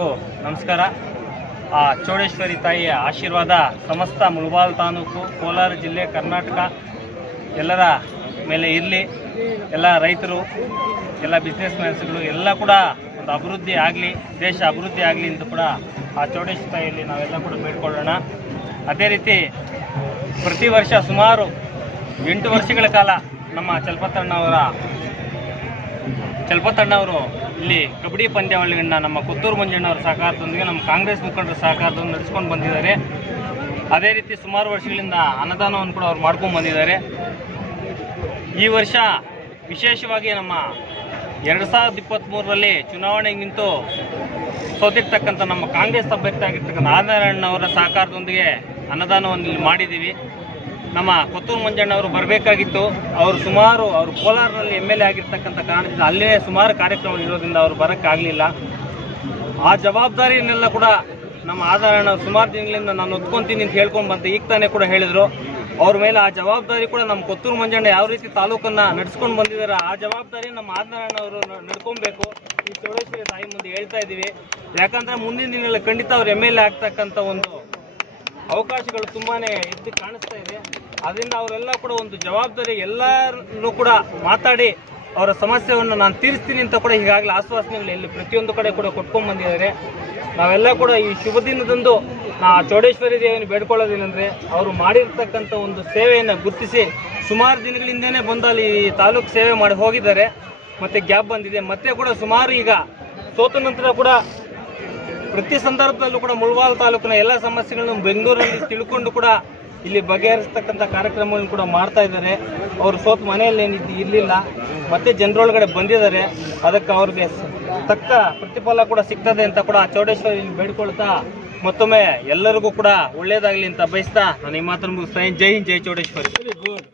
ಎಲ್ರಿಗೂ ನಮಸ್ಕಾರ. ಆ ಚೋಡೇಶ್ವರಿ ತಾಯಿಯ ಆಶೀರ್ವಾದ ಸಮಸ್ತ ಮುಳಬಾಲ್ ತಾಲೂಕು, ಕೋಲಾರ ಜಿಲ್ಲೆ, ಕರ್ನಾಟಕ ಎಲ್ಲರ ಮೇಲೆ ಇರಲಿ. ಎಲ್ಲ ರೈತರು, ಎಲ್ಲ ಬಿಸ್ನೆಸ್ ಮ್ಯಾನ್ಸ್ಗಳು ಎಲ್ಲ ಕೂಡ ಒಂದು ಅಭಿವೃದ್ಧಿ ಆಗಲಿ, ದೇಶ ಅಭಿವೃದ್ಧಿ ಆಗಲಿ ಅಂತ ಕೂಡ ಆ ಚೌಡೇಶ್ವರಿ ತಾಯಿಯಲ್ಲಿ ನಾವೆಲ್ಲ ಕೂಡ ಬೇಡ್ಕೊಳ್ಳೋಣ. ಅದೇ ರೀತಿ ಪ್ರತಿ ವರ್ಷ ಸುಮಾರು ಎಂಟು ವರ್ಷಗಳ ಕಾಲ ನಮ್ಮ ಚಲಪತಣ್ಣವರ ಚಲಪತಣ್ಣವರು ಇಲ್ಲಿ ಕಬಡ್ಡಿ ಪಂದ್ಯಾವಳಿಗಳನ್ನ ನಮ್ಮ ಕೊತ್ತೂರು ಮಂಜಣ್ಣವರ ಸಹಕಾರದೊಂದಿಗೆ ನಮ್ಮ ಕಾಂಗ್ರೆಸ್ ಮುಖಂಡರ ಸಹಕಾರದೊಂದಿಗೆ ನಡೆಸ್ಕೊಂಡು ಬಂದಿದ್ದಾರೆ. ಅದೇ ರೀತಿ ಸುಮಾರು ವರ್ಷಗಳಿಂದ ಅನುದಾನವನ್ನು ಕೂಡ ಅವ್ರು ಮಾಡ್ಕೊಂಡು ಬಂದಿದ್ದಾರೆ. ಈ ವರ್ಷ ವಿಶೇಷವಾಗಿ ನಮ್ಮ ಎರಡು ಸಾವಿರದ ಇಪ್ಪತ್ತ್ಮೂರರಲ್ಲಿ ಚುನಾವಣೆಗೆ ನಿಂತು ಸೋತಿರ್ತಕ್ಕಂಥ ನಮ್ಮ ಕಾಂಗ್ರೆಸ್ ಅಭ್ಯರ್ಥಿ ಆಗಿರ್ತಕ್ಕಂಥ ಅವರ ಸಹಕಾರದೊಂದಿಗೆ ಅನ್ನದಾನವನ್ನು ಇಲ್ಲಿ ಮಾಡಿದ್ದೀವಿ. ನಮ್ಮ ಕೊತ್ತೂರು ಮಂಜಣ್ಣ ಅವರು ಬರಬೇಕಾಗಿತ್ತು. ಅವರು ಸುಮಾರು ಅವರು ಕೋಲಾರನಲ್ಲಿ ಎಂ ಎಲ್ ಎ ಆಗಿರ್ತಕ್ಕಂಥ ಕಾರಣದಿಂದ ಅಲ್ಲೇ ಸುಮಾರು ಕಾರ್ಯಕ್ರಮ ಇರೋದ್ರಿಂದ ಅವರು ಬರೋಕ್ಕಾಗಲಿಲ್ಲ. ಆ ಜವಾಬ್ದಾರಿಯನ್ನೆಲ್ಲ ಕೂಡ ನಮ್ಮ ಆಧಾರಣ ಸುಮಾರು ದಿನಗಳಿಂದ ನಾನು ಒತ್ಕೊಂತೀನಿ ಅಂತ ಹೇಳ್ಕೊಂಡು ಬಂತು ಈಗ ತಾನೇ ಕೂಡ ಹೇಳಿದರು. ಅವ್ರ ಮೇಲೆ ಆ ಜವಾಬ್ದಾರಿ ಕೂಡ ನಮ್ಮ ಕೊತ್ತೂರು ಮಂಜಣ್ಣ ಯಾವ ರೀತಿ ತಾಲೂಕನ್ನು ನಡೆಸ್ಕೊಂಡು ಬಂದಿದ್ದಾರೆ ಆ ಜವಾಬ್ದಾರಿ ನಮ್ಮ ಆಧಾರಣ ಅವರು ನಡ್ಕೊಬೇಕು. ಈ ಚೌಡೇಶ್ವರಿ ತಾಯಿ ಮುಂದೆ ಹೇಳ್ತಾ ಇದ್ದೀವಿ. ಯಾಕಂದರೆ ಮುಂದಿನ ದಿನಗಳಲ್ಲಿ ಖಂಡಿತ ಅವ್ರು ಎಂ ಎಲ್ ಎ ಆಗ್ತಕ್ಕಂಥ ಒಂದು ಅವಕಾಶಗಳು ತುಂಬಾನೇ ಎದ್ದು ಕಾಣಿಸ್ತಾ ಇದೆ. ಅದರಿಂದ ಅವರೆಲ್ಲ ಕೂಡ ಒಂದು ಜವಾಬ್ದಾರಿ ಎಲ್ಲರೂ ಕೂಡ ಮಾತಾಡಿ ಅವರ ಸಮಸ್ಯೆಯನ್ನು ನಾನು ತೀರಿಸ್ತೀನಿ ಅಂತ ಕೂಡ ಈಗಾಗಲೇ ಆಶ್ವಾಸನೆಗಳು ಇಲ್ಲಿ ಪ್ರತಿಯೊಂದು ಕಡೆ ಕೂಡ ಕೊಟ್ಕೊಂಡು ಬಂದಿದ್ದಾರೆ. ನಾವೆಲ್ಲ ಕೂಡ ಈ ಶುಭ ದಿನದಂದು ನಾ ಚೌಡೇಶ್ವರಿ ದೇವಿಯನ್ನು ಬೇಡ್ಕೊಳ್ಳೋದೇನೆಂದರೆ ಅವರು ಮಾಡಿರ್ತಕ್ಕಂಥ ಒಂದು ಸೇವೆಯನ್ನು ಗುರುತಿಸಿ ಸುಮಾರು ದಿನಗಳಿಂದನೇ ಬಂದು ಅಲ್ಲಿ ತಾಲೂಕು ಸೇವೆ ಮಾಡಿ ಹೋಗಿದ್ದಾರೆ. ಮತ್ತೆ ಗ್ಯಾಪ್ ಬಂದಿದೆ. ಮತ್ತೆ ಕೂಡ ಸುಮಾರು ಈಗ ಸೋತ ನಂತರ ಕೂಡ ಪ್ರತಿ ಸಂದರ್ಭದಲ್ಲೂ ಕೂಡ ಮುಳ್ವಾಲ್ ತಾಲೂಕಿನ ಎಲ್ಲ ಸಮಸ್ಯೆಗಳನ್ನು ಬೆಂಗಳೂರಲ್ಲಿ ತಿಳ್ಕೊಂಡು ಕೂಡ ಇಲ್ಲಿ ಬಗೆಹರಿಸ್ತಕ್ಕಂಥ ಕಾರ್ಯಕ್ರಮಗಳನ್ನು ಕೂಡ ಮಾಡ್ತಾ ಇದ್ದಾರೆ. ಅವರು ಸೋತ್ ಮನೆಯಲ್ಲಿ ಇರಲಿಲ್ಲ. ಮತ್ತೆ ಜನರೊಳಗಡೆ ಬಂದಿದ್ದಾರೆ. ಅದಕ್ಕೆ ಅವ್ರಿಗೆ ತಕ್ಕ ಪ್ರತಿಫಲ ಕೂಡ ಸಿಗ್ತದೆ ಅಂತ ಕೂಡ ಚೌಡೇಶ್ವರಿ ಬೇಡ್ಕೊಳ್ತಾ ಮತ್ತೊಮ್ಮೆ ಎಲ್ಲರಿಗೂ ಕೂಡ ಒಳ್ಳೇದಾಗಲಿ ಅಂತ ಬಯಸ್ತಾ ನಾನು ಈ ಮಾತನ್ನು ಮುಗಿಸ್ತಾ. ಜೈ ಹಿಂದ್, ಜೈ ಚೌಡೇಶ್ವರಿ.